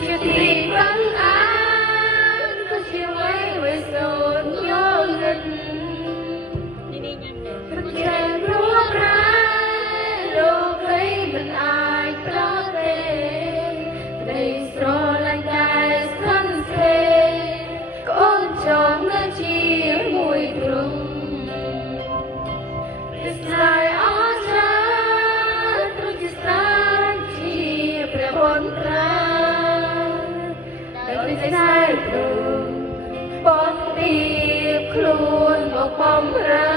ជាទីវឹងអានក៏ជាអ្វីវិសូនយល់រិននេះញ៉ាំទេរកចេញរួចរាយលោករីមិនអាចប្រោតទេក្តីស្រឡាញ់ដែលស្ថិតស្ថេរកូនចង់នៅជាមួយទ្រង់ស្នេហ៍អស្ចារ្យទ្រង់ជាស្នេហ៍ជាព្រះបុត្រាដោយស្នេហ៍ទ្រង់បនទីខ្លួនមកបំរើ